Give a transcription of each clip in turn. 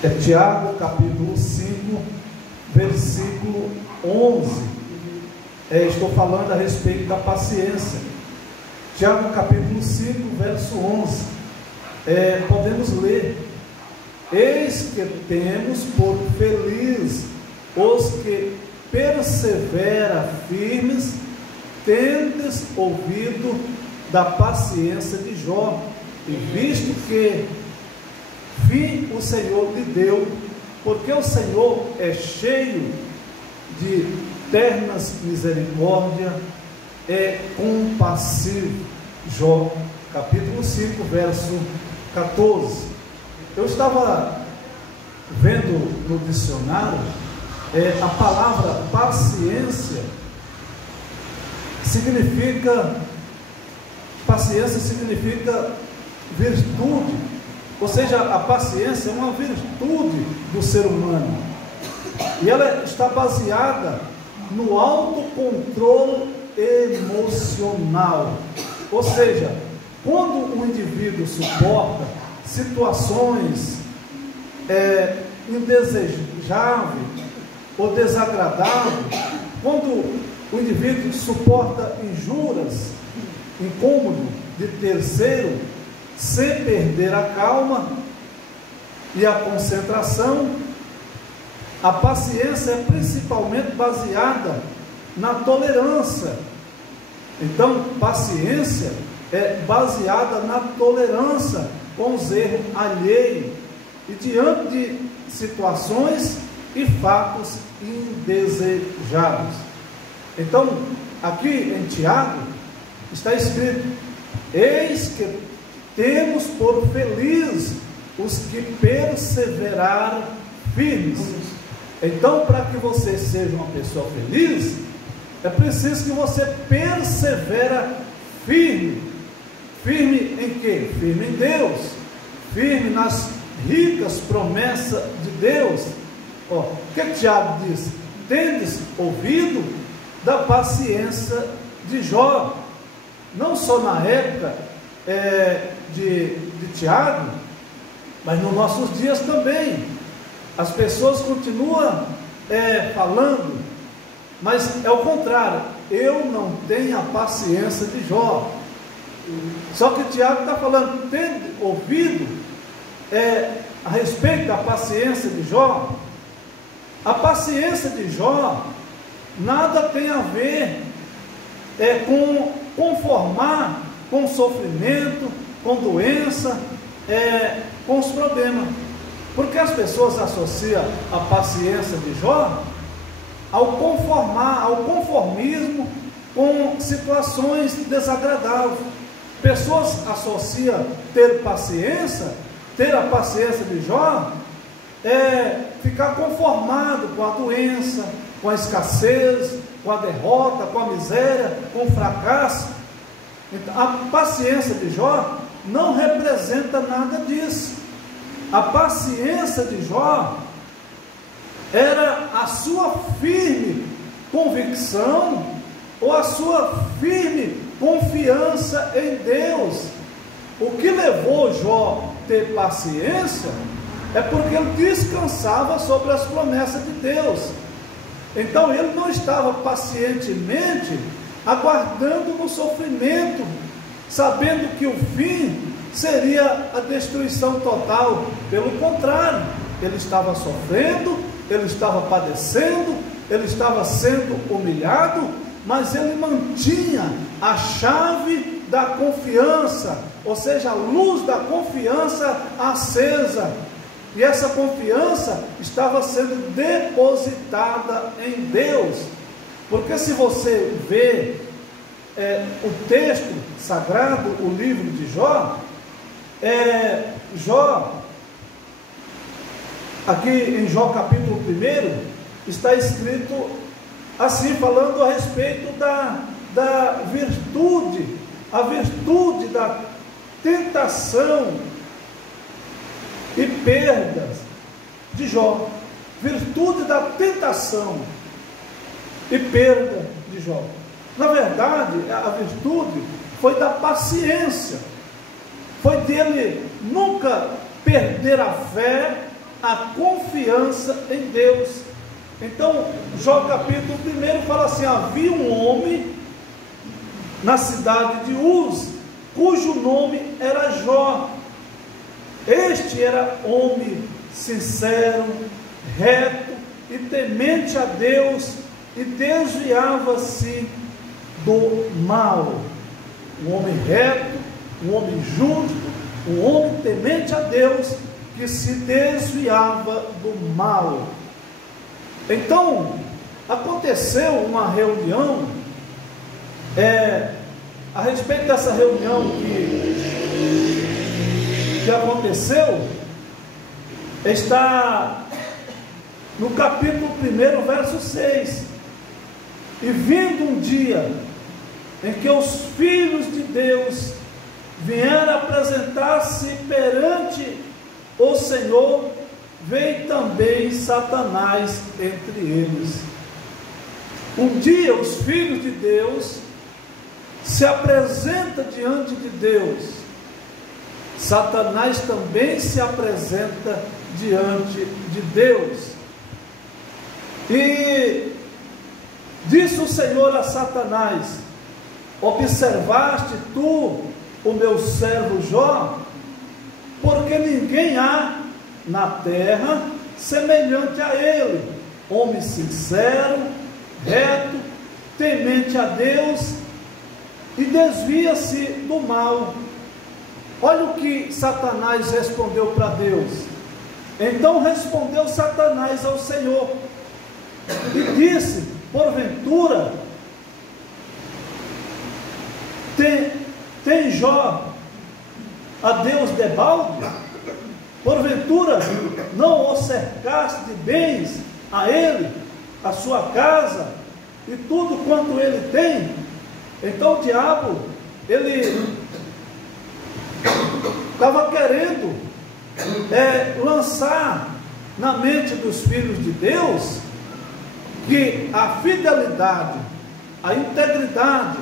É Tiago, capítulo 5, versículo 11. Estou falando a respeito da paciência. Tiago, capítulo 5, verso 11. Podemos ler: eis que temos por feliz os que persevera firmes, tendes ouvido da paciência de Jó, e visto que fim o Senhor lhe deu, porque o Senhor é cheio de ternas misericórdia, é compassivo. Jó, capítulo 5, verso 14. Eu estava vendo no dicionário, a palavra paciência significa virtude, ou seja, a paciência é uma virtude do ser humano, e ela está baseada no autocontrole emocional, ou seja, quando o indivíduo suporta situações indesejáveis ou desagradáveis, quando o indivíduo suporta injúrias, incômodo de terceiro, sem perder a calma e a concentração, a paciência é principalmente baseada na tolerância. Então, paciência é baseada na tolerância com os erros alheios e diante de situações e fatos indesejados. Então, aqui em Tiago está escrito: eis que temos por feliz os que perseveraram firmes. Então, para que você seja uma pessoa feliz, é preciso que você persevera firme. Firme em quê? Firme em Deus, firme nas ricas promessas de Deus. O que Tiago diz? Tendes ouvido da paciência de Jó. Não só na época de Tiago, mas nos nossos dias também. As pessoas continuam falando, mas é o contrário: eu não tenho a paciência de Jó. Só que Tiago está falando: tende ouvido a respeito da paciência de Jó. A paciência de Jó nada tem a ver com conformar com sofrimento, com doença, com os problemas, porque as pessoas associam a paciência de Jó ao conformismo com situações desagradáveis. Pessoas associam ter a paciência de Jó, ficar conformado com a doença, com a escassez, com a derrota, com a miséria, com o fracasso. Então, a paciência de Jó não representa nada disso. A paciência de Jó era a sua firme convicção ou a sua firme confiança em Deus. O que levou Jó a ter paciência é porque ele descansava sobre as promessas de Deus. Então ele não estava pacientemente aguardando no sofrimento, sabendo que o fim seria a destruição total. Pelo contrário, ele estava sofrendo, ele estava padecendo, ele estava sendo humilhado, mas ele mantinha a chave da confiança, ou seja, a luz da confiança acesa, e essa confiança estava sendo depositada em Deus. Porque se você vê o texto sagrado, o livro de Jó, aqui em Jó capítulo 1, está escrito assim, falando a respeito da virtude, a virtude da tentação e perdas de Jó. Virtude da tentação e perda de Jó. Na verdade, a virtude foi da paciência, foi dele nunca perder a fé a confiança em Deus. Então, Jó capítulo 1 fala assim: havia um homem na cidade de Uz, cujo nome era Jó. Este era homem sincero, reto e temente a Deus, e desviava-se do mal. Um homem reto, um homem justo, um homem temente a Deus, que se desviava do mal. Então, aconteceu uma reunião, a respeito dessa reunião que aconteceu, está no capítulo 1, verso 6. E vindo um dia em que os filhos de Deus vieram apresentar-se perante o Senhor, veio também Satanás entre eles. Um dia os filhos de Deus se apresentam diante de Deus. Satanás também se apresenta diante de Deus. E disse o Senhor a Satanás: observaste tu o meu servo Jó? Porque ninguém há na terra semelhante a ele, homem sincero, reto, temente a Deus e desvia-se do mal. Olha o que Satanás respondeu para Deus. Então respondeu Satanás ao Senhor e disse: porventura tem Jó a Deus debalde? Porventura não o cercaste de bens a ele, a sua casa e tudo quanto ele tem? Então o diabo, ele estava querendo lançar na mente dos filhos de Deus que a fidelidade, a integridade,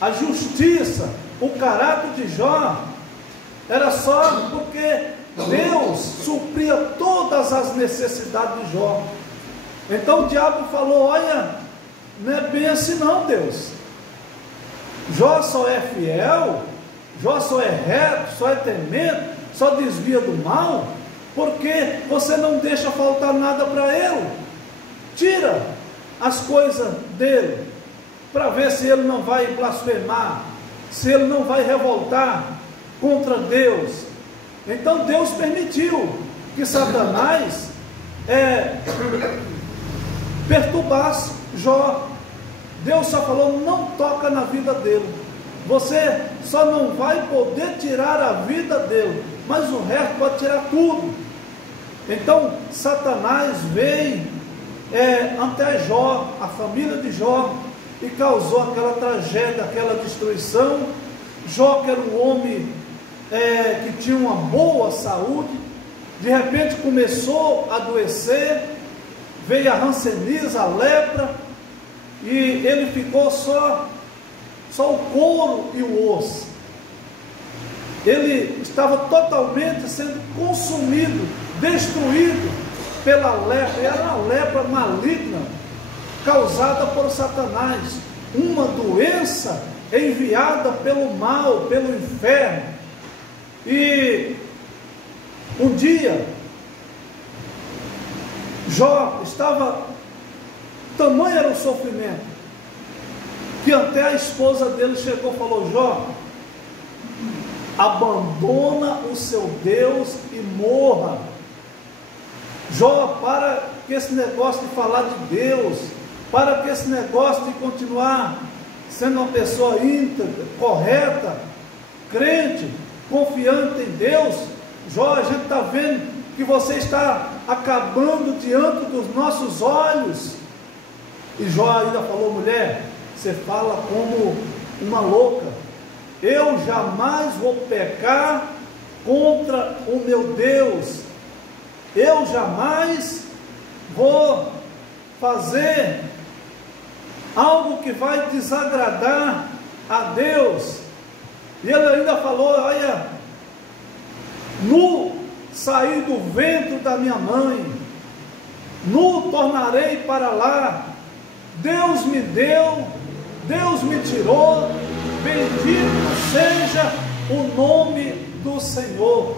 a justiça, o caráter de Jó era só porque Deus supria todas as necessidades de Jó. Então o diabo falou: olha, não é bem assim não, Deus. Jó só é fiel, Jó só é reto, só é temente, só desvia do mal, porque você não deixa faltar nada para ele. Tira as coisas dele, para ver se ele não vai blasfemar, se ele não vai revoltar contra Deus. Então Deus permitiu que Satanás perturbasse Jó. Deus só falou: não toca na vida dele, você só não vai poder tirar a vida dele, mas o resto pode tirar tudo. Então Satanás veio ante Jó, a família de Jó, e causou aquela tragédia, aquela destruição. Jó, que era um homem que tinha uma boa saúde, de repente começou a adoecer, veio a hanseníase, a lepra, e ele ficou só o couro e o osso. Ele estava totalmente sendo consumido, destruído pela lepra. Era uma lepra maligna causada por Satanás, uma doença enviada pelo mal, pelo inferno. E um dia Jó estava, tamanho era o sofrimento, que até a esposa dele chegou e falou: Jó, abandona o seu Deus e morra. Jó, para que esse negócio de falar de Deus, para que esse negócio de continuar sendo uma pessoa íntegra, correta, crente, confiante em Deus. Jó, a gente está vendo que você está acabando diante dos nossos olhos. E Jó ainda falou: mulher, você fala como uma louca, eu jamais vou pecar contra o meu Deus, eu jamais vou fazer algo que vai desagradar a Deus. E ele ainda falou: olha, no saí do ventre da minha mãe, nu tornarei para lá. Deus me deu, Deus me tirou, bendito seja o nome do Senhor.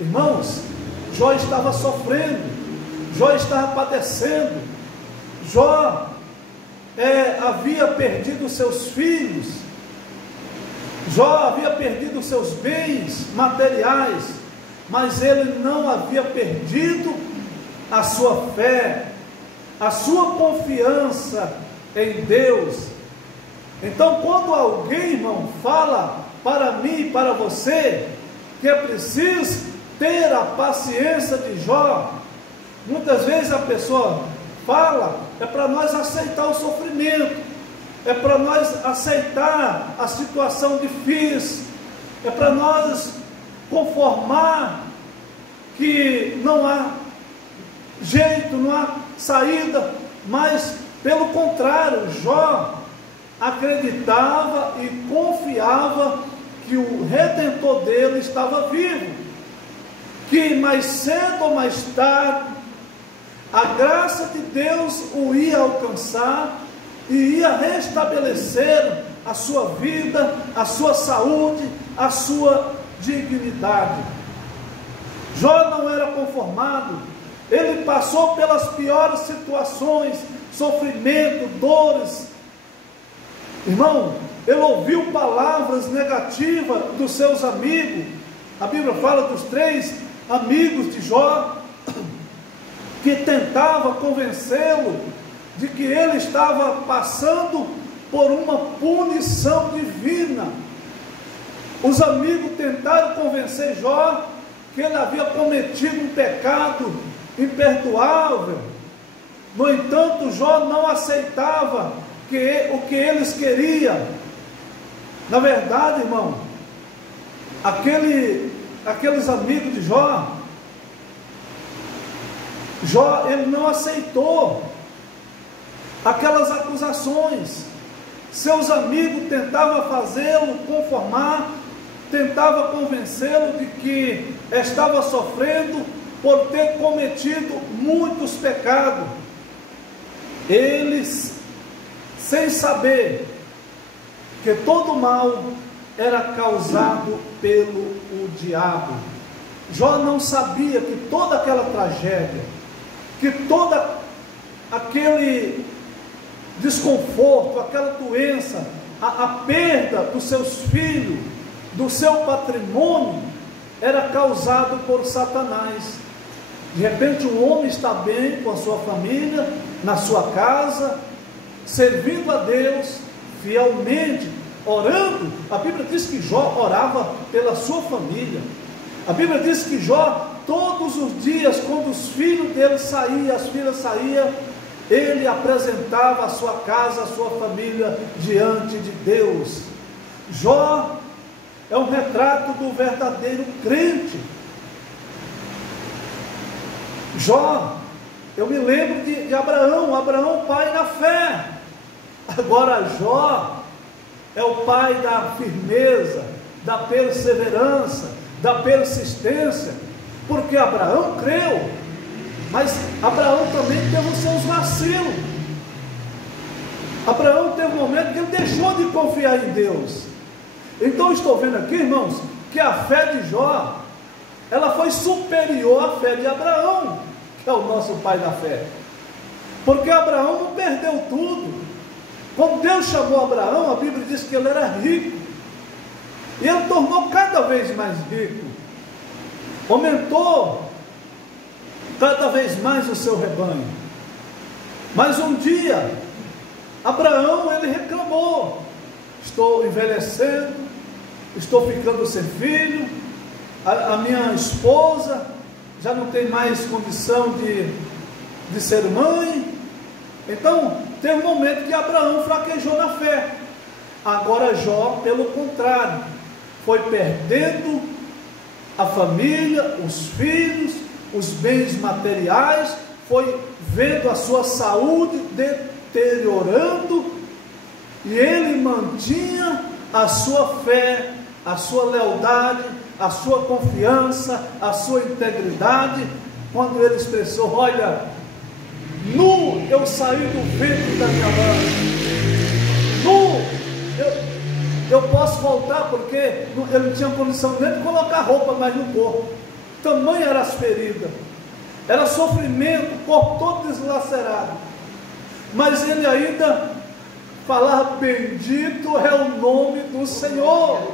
Irmãos, Jó estava sofrendo, Jó estava padecendo, Jó havia perdido seus filhos, Jó havia perdido seus bens materiais, mas ele não havia perdido a sua fé, a sua confiança em Deus. Então, quando alguém, irmão, fala para mim e para você que é preciso ter a paciência de Jó, muitas vezes a pessoa fala, é para nós aceitar o sofrimento, é para nós aceitar a situação difícil, é para nós conformar que não há jeito, não há saída. Mas pelo contrário, Jó acreditava e confiava que o Redentor dele estava vivo, que mais cedo ou mais tarde a graça de Deus o ia alcançar e ia restabelecer a sua vida, a sua saúde, a sua dignidade. Jó não era conformado, ele passou pelas piores situações, sofrimento, dores. Irmão, ele ouviu palavras negativas dos seus amigos. A Bíblia fala dos 3 amigos de Jó, que tentava convencê-lo de que ele estava passando por uma punição divina. Os amigos tentaram convencer Jó que ele havia cometido um pecado imperdoável. No entanto, Jó não aceitava o que eles queriam. Na verdade, irmão, aqueles amigos de Jó, ele não aceitou aquelas acusações. Seus amigos tentavam fazê-lo conformar, tentavam convencê-lo de que estava sofrendo por ter cometido muitos pecados. Eles, sem saber que todo mal era causado pelo diabo. Jó não sabia que toda aquela tragédia, que toda aquele desconforto, aquela doença, a perda dos seus filhos, do seu patrimônio, era causado por Satanás. De repente um homem está bem com a sua família, na sua casa, servindo a Deus fielmente, orando. A Bíblia diz que Jó orava pela sua família. A Bíblia diz que Jó, todos os dias, quando os filhos dele saíam, as filhas saíam, ele apresentava a sua casa, a sua família diante de Deus. Jó é um retrato do verdadeiro crente. Jó, eu me lembro de Abraão, pai na fé. Agora Jó é o pai da firmeza, da perseverança, da persistência, porque Abraão creu, mas Abraão também teve os seus vacilos. Abraão teve um momento que ele deixou de confiar em Deus. Então estou vendo aqui, irmãos, que a fé de Jó, ela foi superior à fé de Abraão, que é o nosso pai da fé, porque Abraão não perdeu tudo. Quando Deus chamou Abraão, a Bíblia diz que ele era rico, e ele tornou cada vez mais rico, aumentou cada vez mais o seu rebanho. Mas um dia, Abraão, ele reclamou: estou envelhecendo, estou ficando sem filho, a minha esposa já não tem mais condição de ser mãe. Então, teve um momento que Abraão fraquejou na fé. Agora Jó, pelo contrário, foi perdendo a família, os filhos, os bens materiais, foi vendo a sua saúde deteriorando, e ele mantinha a sua fé, a sua lealdade, a sua confiança, a sua integridade, quando ele expressou: olha, nu eu saí do ventre da minha mãe, nu eu posso voltar, porque ele não tinha condição nem de colocar roupa mais no corpo, tamanho eram as feridas, era sofrimento, o corpo todo deslacerado, mas ele ainda falava: bendito é o nome do Senhor,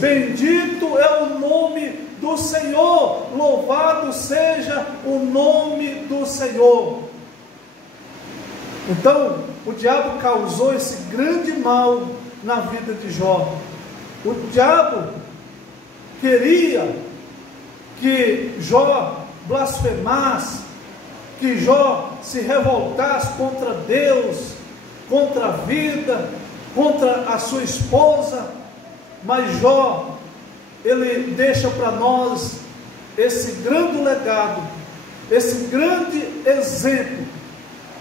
bendito é o nome do Senhor, louvado seja o nome do Senhor. Então, o diabo causou esse grande mal na vida de Jó. O diabo queria que Jó blasfemasse, que Jó se revoltasse contra Deus, contra a vida, contra a sua esposa, mas Jó, ele deixa para nós esse grande legado, esse grande exemplo,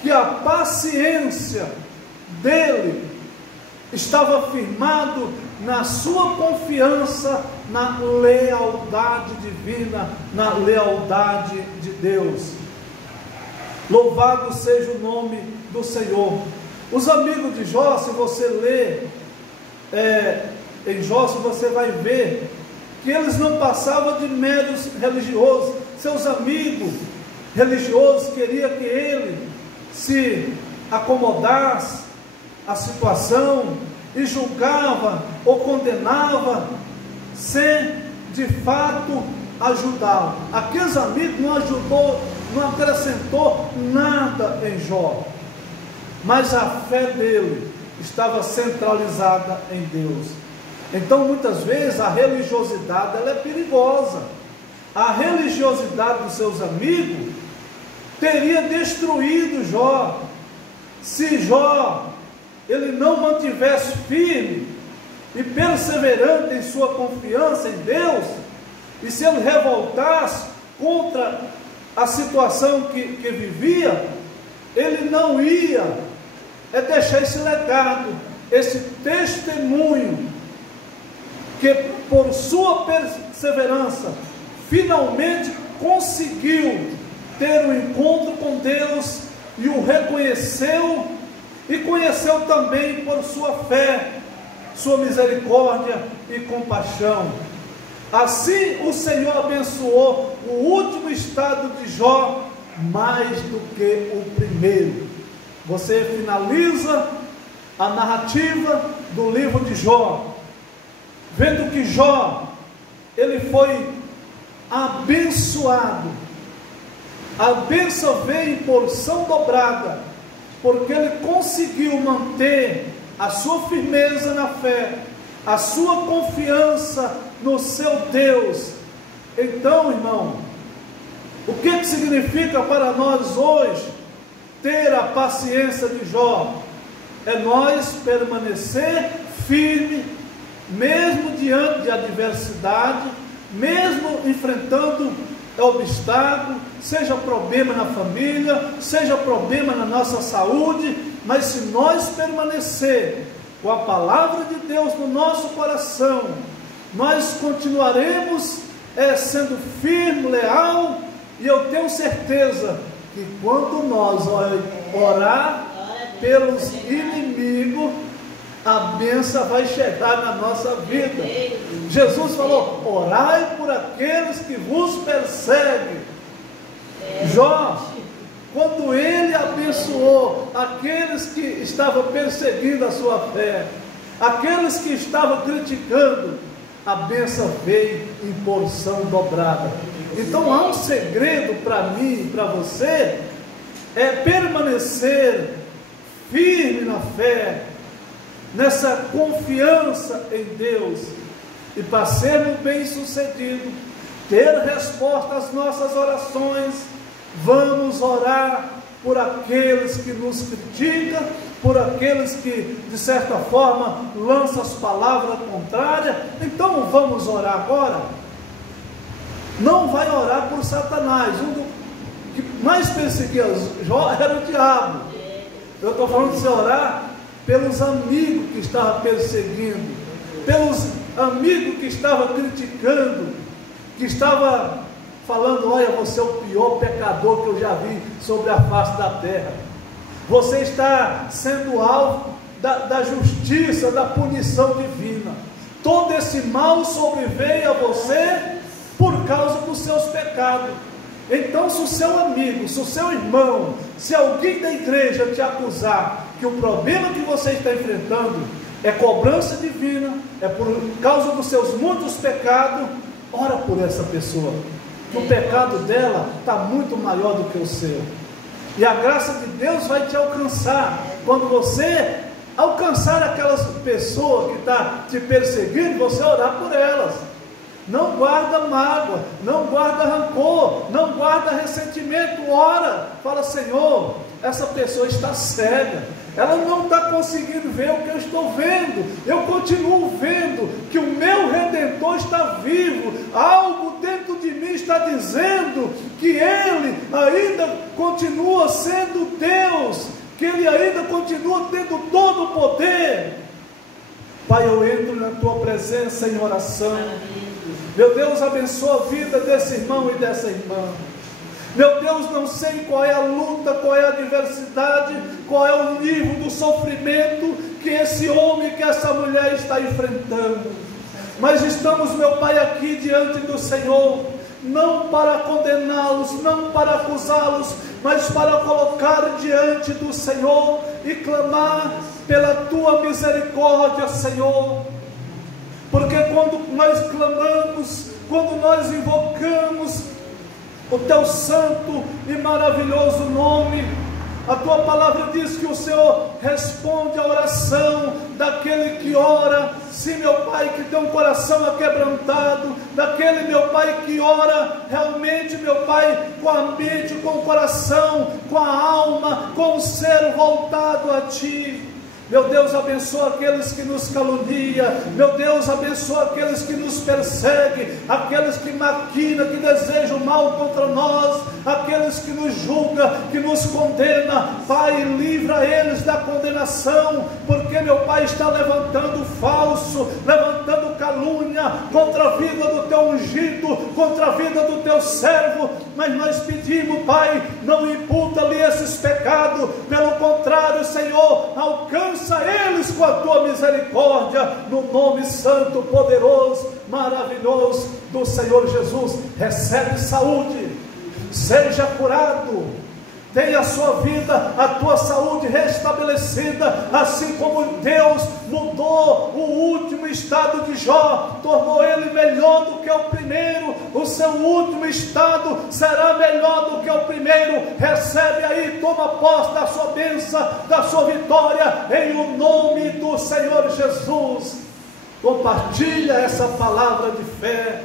que a paciência dele estava firmado na sua confiança, na lealdade divina, na lealdade de Deus. Louvado seja o nome do Senhor. Os amigos de Jó, se você ler em Jó, você vai ver que eles não passavam de meros religiosos. Seus amigos religiosos queriam que ele se acomodasse a situação e julgava ou condenava sem de fato ajudá-lo. Aqueles amigos não ajudou, não acrescentou nada em Jó, mas a fé dele estava centralizada em Deus. Então muitas vezes a religiosidade ela é perigosa. A religiosidade dos seus amigos teria destruído Jó, se Jó ele não mantivesse firme e perseverante em sua confiança em Deus, e se ele revoltasse contra a situação que vivia, ele não ia deixar esse legado, esse testemunho, que por sua perseverança finalmente conseguiu ter um encontro com Deus e o reconheceu, e conheceu também por sua fé, sua misericórdia e compaixão. Assim o Senhor abençoou o último estado de Jó mais do que o primeiro. Você finaliza a narrativa do livro de Jó, vendo que Jó, ele foi abençoado. A bênção veio em porção dobrada, porque ele conseguiu manter a sua firmeza na fé, a sua confiança no seu Deus. Então, irmão, o que significa para nós hoje ter a paciência de Jó? É nós permanecer firme, mesmo diante de adversidade, mesmo enfrentando obstáculo, seja problema na família, seja problema na nossa saúde, mas se nós permanecer com a palavra de Deus no nosso coração, nós continuaremos sendo firme, leal, e eu tenho certeza que quando nós orar pelos inimigos, a bênção vai chegar na nossa vida. Jesus falou: orai por aqueles que vos perseguem. Jó, quando ele abençoou aqueles que estavam perseguindo a sua fé, aqueles que estavam criticando, a bênção veio em porção dobrada. Então há um segredo para mim e para você, é permanecer firme na fé, nessa confiança em Deus, e para sermos bem-sucedidos, ter resposta às nossas orações, vamos orar por aqueles que nos criticam, por aqueles que de certa forma lançam as palavras contrárias. Então vamos orar agora. Não vai orar por Satanás. Um que mais perseguia Jó era o diabo. Eu estou falando de você orar pelos amigos que estavam perseguindo, pelos amigo que estava criticando, que estava falando: olha, você é o pior pecador que eu já vi sobre a face da terra. Você está sendo alvo da justiça, da punição divina. Todo esse mal sobreveio a você por causa dos seus pecados. Então, se o seu amigo, se o seu irmão, se alguém da igreja te acusar que o problema que você está enfrentando é cobrança divina, é por causa dos seus muitos pecados, ora por essa pessoa, que o pecado dela está muito maior do que o seu, e a graça de Deus vai te alcançar. Quando você alcançar aquelas pessoas que estão te perseguindo, você orar por elas. Não guarda mágoa, não guarda rancor, não guarda ressentimento. Ora, fala: Senhor, essa pessoa está cega, ela não está conseguindo ver o que eu estou vendo, eu continuo vendo que o meu Redentor está vivo. Algo dentro de mim está dizendo que Ele ainda continua sendo Deus, que Ele ainda continua tendo todo o poder. Pai, eu entro na Tua presença em oração. Meu Deus, abençoa a vida desse irmão e dessa irmã. Meu Deus, não sei qual é a luta, qual é a adversidade, qual é o nível do sofrimento que esse homem, que essa mulher está enfrentando. Mas estamos, meu Pai, aqui diante do Senhor, não para condená-los, não para acusá-los, mas para colocar diante do Senhor e clamar pela Tua misericórdia, Senhor. Porque quando nós clamamos, quando nós invocamos o Teu santo e maravilhoso nome, a Tua palavra diz que o Senhor responde a oração daquele que ora. Sim, meu Pai, que tem um coração aquebrantado, daquele, meu Pai, que ora realmente, meu Pai, com a mente, com o coração, com a alma, com o ser voltado a Ti. Meu Deus, abençoa aqueles que nos caluniam. Meu Deus, abençoa aqueles que nos perseguem, aqueles que maquinam, que desejam mal contra nós, aqueles que nos julgam, que nos condenam. Pai, livra eles da condenação, porque, meu Pai, está levantando falso, levantando calúnia contra a vida do Teu ungido, contra a vida do Teu servo. Mas nós pedimos, Pai, não imputa-lhe esses pecados, pelo contrário, Senhor, alcança eles com a Tua misericórdia, no nome santo, poderoso, maravilhoso do Senhor Jesus. Recebe saúde, seja curado, tenha a sua vida, a tua saúde restabelecida, assim como Deus mudou o último estado de Jó, tornou ele melhor do que o primeiro. O seu último estado será melhor do que o primeiro. Recebe aí, toma posse da sua bênção, da sua vitória, em o nome do Senhor Jesus. Compartilha essa palavra de fé,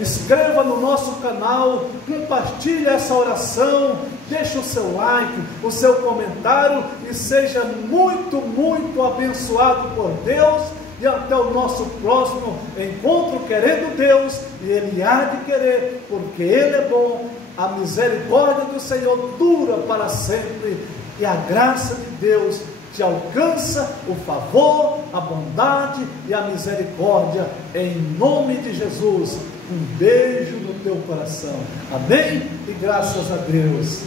inscreva no nosso canal, compartilhe essa oração, deixe o seu like, o seu comentário, e seja muito, muito abençoado por Deus. E até o nosso próximo encontro, querendo Deus, e Ele há de querer, porque Ele é bom. A misericórdia do Senhor dura para sempre, e a graça de Deus te alcança, o favor, a bondade e a misericórdia, em nome de Jesus. Um beijo no teu coração. Amém? E graças a Deus.